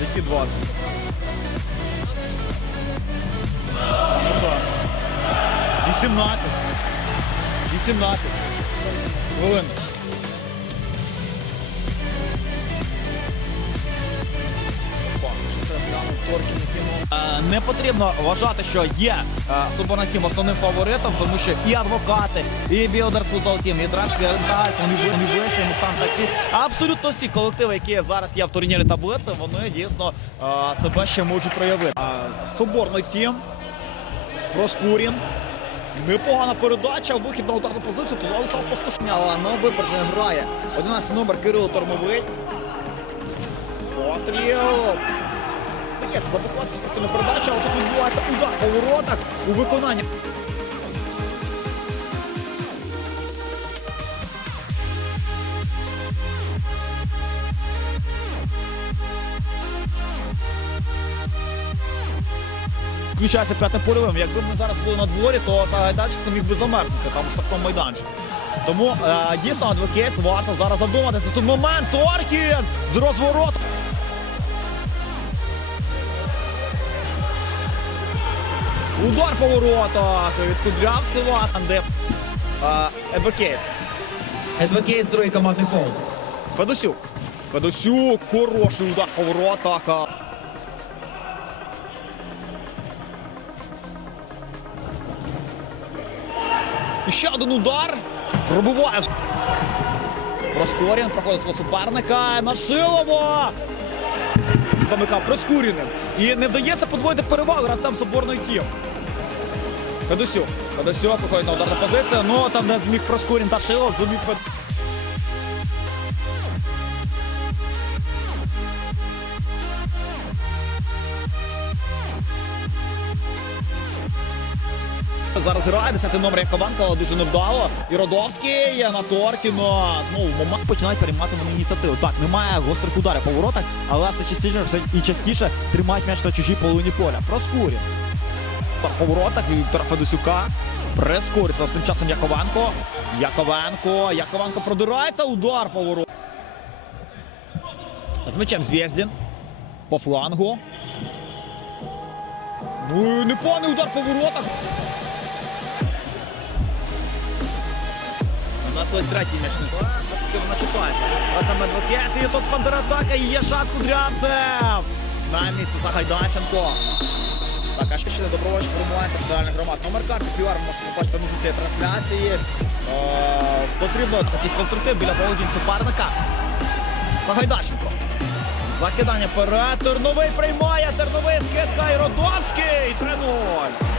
Які 20? Ну так. 18. 18. Хвилин. Не потрібно вважати, що є е, супернатім основним фаворитом, тому що і адвокати, і Білдер Футбол Тім, і Дракс, вони, ви- вони вищі, Мустан таксі. Абсолютно всі колективи, які зараз є в турнірі таблиці, вони дійсно е, себе ще можуть проявити. Е, Соборний тім, Проскурін. Непогана передача, вихід на ударну позицію, тут Владислав Пастушня, але на випередження грає. 11 номер Кирило Тормовий. Постріл. Таке заблокувати спустили передача, але тут відбувається удар по воротах у виконанні. Включається п'ятим польовим. Якби ми зараз були на дворі, то Сагайдаченко міг би замерзнути там штрафному майданчику. Тому е, дійсно адвокейт варто зараз задуматися. Тут момент Торкін з розвороту. Удар по воротах від Кудрявцева. Де Едвокейтс. Едвокейтс другий командний фол. Федосюк. Федосюк. Хороший удар по воротах. І ще один удар. Пробиває. Проскорін проходить свого суперника. Нашилово. Замикав Проскуріним. І не вдається подвоїти перевагу гравцям соборної тім. Федосюк. Федосюк виходить на ударну позицію. Ну там не зміг Проскурін та Шилов, зумів. Зараз грає 10 номер Яковенко, але дуже невдало. І Родовський на Торкіно. Знову момент починають переймати вони ініціативу. Так, немає гострих ударів по воротах, але все частіше все і частіше тримають м'яч на чужій половині поля. Проскурін. Так, по воротах Віктора Федосюка. Прискорюється з тим часом Яковенко. Яковенко. Яковенко продирається. Удар по воротах. З м'ячем Звєздін. По флангу. Ну, і непоганий удар по воротах. У нас ось третій м'яч не Все-таки вона чіпається. Це Медведєс, і тут контратака, і є шанс Кудрявцев. На місці Сагайдаченко. Так, а ще ще добровольче формування територіальних громад. Номер карти QR можна побачити на цієї трансляції. Е, потрібно якийсь конструктив біля володінь суперника. Сагайдаченко. Закидання вперед. Терновий приймає. Терновий скидка і Родовський. 3-0.